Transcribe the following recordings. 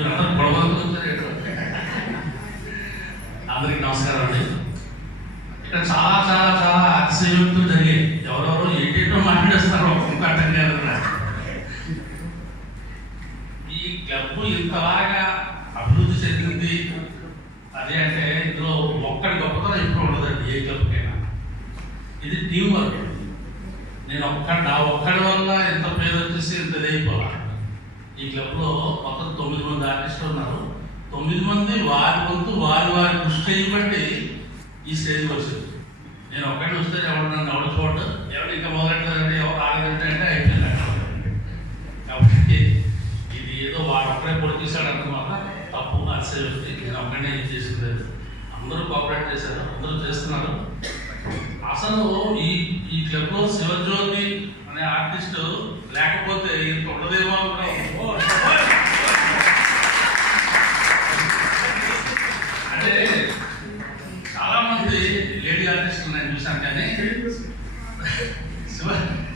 మీరందరూ గొడవలు. అందరికీ నమస్కారం అండి. ఇక్కడ చాలా చాలా చాలా అతిశయోక్తులు జరిగాయి. ఎవరెవరో ఏంటో మాట్లాడేస్తారు ఒక్కొక్క అర్థం కాదు. ఈ క్లబ్ ఇంతలాగా అభివృద్ధి చెందింది అదే అంటే ఇందులో ఒక్కడి గొప్పతనం ఎప్పుడు ఉండదండి ఏ క్లబ్కైనా. ఇది టీం వర్క్. నా ఒక్కడి వల్ల ఎంత పేరు వచ్చేసి ఇంత ఇదైపోలా. ఈ క్లబ్లో మొత్తం 9 మంది ఆర్టిస్టులు ఉన్నారు. 9 మంది వారి వంతు వారి కృషి చేయబట్టి ఈ స్టేజ్కి వచ్చింది. నేను ఒక్కడిని వస్తే ఎవరు నన్ను ఎవరు చూడదు, ఎవరు ఇంకా మొదలెట్లేదంటే ఎవరు ఆగదంటే అయిపోయింది. కాబట్టి ఇది ఏదో వాడు ఒక్కడే పొడిచేశాడు అన్నది వల్ల తప్పు అతిశయోక్తి. నేను ఒక్కడే ఏం చేసింది లేదు. అందరూ కోఆపరేట్ చేశారు, అందరూ చేస్తున్నారు. అసలు ఈ క్లబ్లో శివజ్యోతి అనే ఆర్టిస్ట్ లేకపోతే ఇంత ఉండదేమో కూడా. అంటే చాలా మంది లేడీ ఆర్టిస్టులు నేను చూశాను, కానీ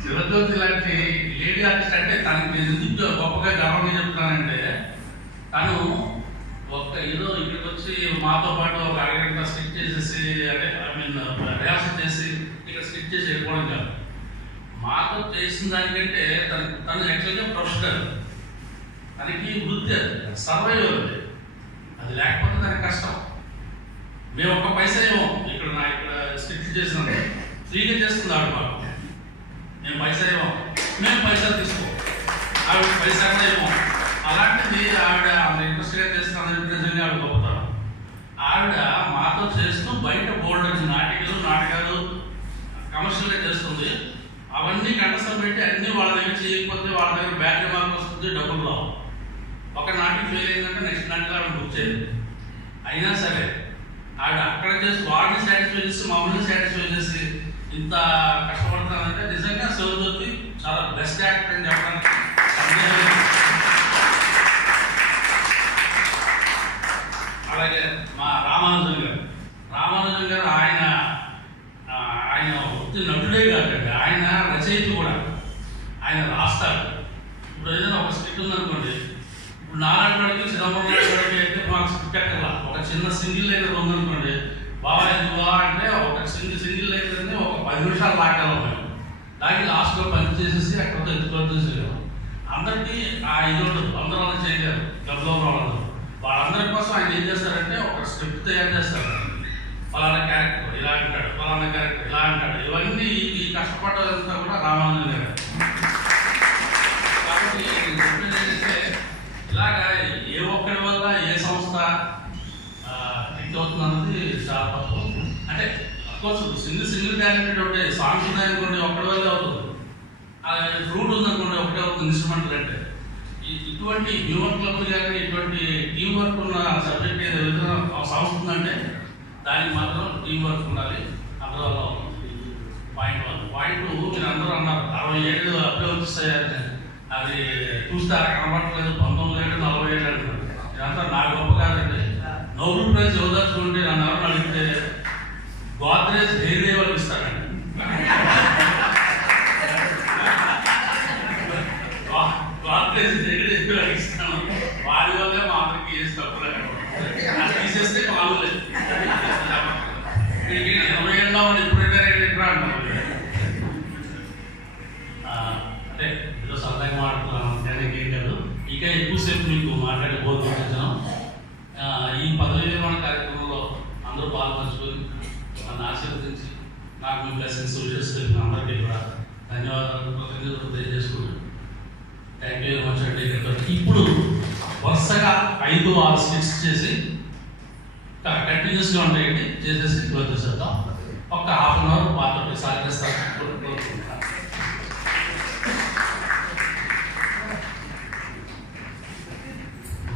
శివజ్యోతి లాంటి లేడీ ఆర్టిస్ట్ అంటే తనకి ఎందుకు గొప్పగా గర్వంగా చెప్తున్నానంటే, తను ఏదో ఇక్కడికి వచ్చి మాతో పాటు ఒక అరగంట స్కిట్ చేసేసి అంటే రిహార్సల్ చేసి ఇక్కడ స్కిట్ చేసి వెళ్ళిపోవడం కాదు. మాతో చేసిన దానికంటే తను యాక్చువల్గా ప్రొఫెషనల్. తనకి వృత్తి అది, సర్వైవల్ అది. అది లేకపోతే దానికి కష్టం. మేము ఒక్క పైసా ఏమో ఇక్కడ స్కిట్ చేసినాం, ఫ్రీగా చేస్తుంది ఆవిడ మాకు. మేము పైసా ఏమో, మేము పైసలు తీసుకో, ఆవిడ పైసా కూడా ఏమో. అలాంటిది ఆవిడ ఇంట్రెస్ట్గా చేస్తున్నది నిజంగా ఆవిడ గొప్పతనం. ఆవిడ మాతో చేస్తూ బయట బోర్డు నాటకాలు కమర్షియల్గా చేస్తుంది. అవన్నీ కంటస్థం పెట్టి అన్నీ వాళ్ళ దగ్గర చేయకపోతే వాళ్ళ దగ్గర బ్యాక్ మార్క్ వస్తుంది, డబ్బులు రావు. ఒక నాటికి ఫెయిల్ అయిందంటే నెక్స్ట్ నాటికి ఆవిడ బుక్ చేయదు. అయినా సరే ఆవిడ అక్కడ చేసి వాడిని సాటిస్ఫై చేసి మమ్మల్ని సాటిస్ఫై చేసి ఇంత కష్టపడతానంటే నిజంగా శివజ్యోతి చాలా బెస్ట్ యాక్టర్ అని చెప్పడానికి అలాగే మా రామానుజన్ గారు ఆయన వృత్తి నటుడే కాదండి, ఆయన రచయిత కూడా. ఆయన రాస్తారు. ఇప్పుడు ఏదైనా ఒక స్క్రిప్ట్ ఉందనుకోండి, ఇప్పుడు నారాయణగడికి చిదంబరం గడికి అయితే మాకు స్క్రిప్ట్ ఎక్కర్లా. ఒక చిన్న సింగిల్ లైనర్ ఉందనుకోండి, బాబా ఎందుకు అంటే ఒక సింగిల్ లైనర్ని ఒక 10 నిమిషాలు లాగాలి. మేము లాగి లాస్ట్లో పని చేసేసి అక్కడితో ఎత్తుకొచ్చేసేయాలి. అందరికీ ఆ ఇది ఉండదు, అందరూ అలా చేయలేరు. క్లబ్లో వాళ్ళందరూ వాళ్ళందరి కోసం ఆయన ఏం చేస్తారంటే ఒక స్క్రిప్ట్ తయారు చేస్తారు. ఫలానా క్యారెక్టర్ ఇలా అంటాడు, ఫలానా క్యారెక్టర్ ఇలా అంటాడు. ఇవన్నీ ఈ కష్టపడ్డదంతా కూడా రామానుజన్ గారు. కాబట్టి నేను చెప్పేది ఏంటంటే, ఇలాగా ఏ ఒక్కడి వల్ల ఏ సంస్థ హిట్ అవుతుందన్నది చాలా తప్పు. అంటే అఫ్కోర్స్ సింగిల్ టాలెంటెడ్ ఒకటి సాంగ్స్ ఉన్నాయనుకోండి ఒక్కడి వల్లే అవుతుంది. ఫ్లూట్ ఉందనుకోండి ఒకటే అవుతుంది ఇన్స్ట్రుమెంటల్ అంటే. ఇటువంటి హ్యూమన్ క్లబ్ కానీ ఇటువంటి టీం వర్క్ ఉన్న సబ్జెక్ట్ ఏదైనా సంస్థ ఉందంటే దానికి మాత్రం టీం వర్క్ ఉండాలి. అందువల్ల పాయింట్ 1. పాయింట్ 2, మీరు అందరూ అన్నారు 60 ఏళ్ళు అప్పుడే వచ్చేస్తాయని. అది చూస్తే కనబడట్లేదు. 19 ఏళ్ళు 40 ఏళ్ళు అంటారు. ఇదంతా నా గొప్ప కాదండి. నోబెల్ ప్రైజ్ ఇవ్వదలుచుకుంటే నన్ను ఎవరు అడిగితే గోద్రేజ్ హెయిర్ వాళ్ళకి ఇస్తారండి. గోద్రేజ్ హెయిర్ ఇస్తాను. వారి వల్లే మా అందరికి వేసి తప్పులు తీసేస్తే మామూలే. 20 ఏళ్ళ వాళ్ళు ఎప్పుడైనా ఎక్కడ అంటారు. అంటే ఏదో సరదాగా మాట్లాడుతున్నాను కానీ ఏం కాదు. ఇక ఎక్కువసేపు మీకు మాట్లాడిపోతున్నాం. ఈ పదవి నిర్మాణ కార్యక్రమంలో అందరూ పాల్పంచుకొని నన్ను ఆశీర్వదించి నాకు మీ బ్లెస్సింగ్స్ విషెస్ తెలిపిన అందరికీ కూడా ధన్యవాదాలు కృతజ్ఞతలు తెలియజేసుకుంటాను. థ్యాంక్ యూ వెరీ మచ్ అండి. ఇప్పుడు వరుసగా 5-6 స్కిట్స్ చేసి కంటిన్యూస్గా ఉంటాయండి. చేసేసి క్లోజ్ చేసేద్దాం. ఒక ½ అన్ అవర్ పాటలు సాగిస్తాను.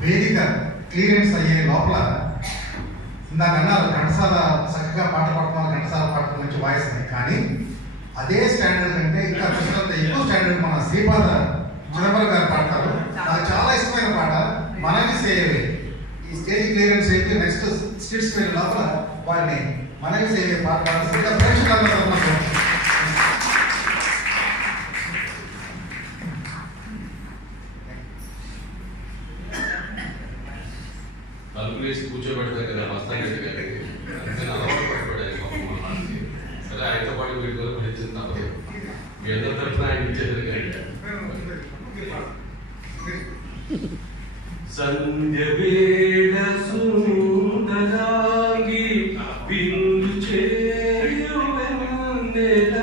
వేదిక క్లియరెన్స్ అయ్యే లోపల ఇందాక అన్నారు ఘంటసాల చక్కగా పాట పాడుతున్నారు, ఘంటసాల పాటల నుంచి వాయిస్ ఉంది. కానీ అదే స్టాండర్డ్ కంటే ఇంకా ఎక్కువ స్టాండర్డ్ మన శ్రీపాద చిదంబరం గారు పాడతారు. నాకు చాలా ఇష్టమైన పాట మనకి సేవే. ఈ స్టేజ్ క్లియరెన్స్ అయితే నెక్స్ట్ స్కిట్స్ మీద లోపల వారిని మనకి సేవే పాట పాడుతుంది. ప్రేక్షకులందరూ తలుపులు వేసి కూర్చోబెడతారు కదా మస్తారెడ్డి గారికి, అందుకని అలవాటు పడిపోయాడు సరే ఆయనతో పాటు వీటి వరకు పిలిచింది తప్పదు. మీ అందరి తరఫున ఆయన ఇచ్చేది కానీ సంధ్య వేళ సుందరాంగి బిందు చేయు వెన్నెల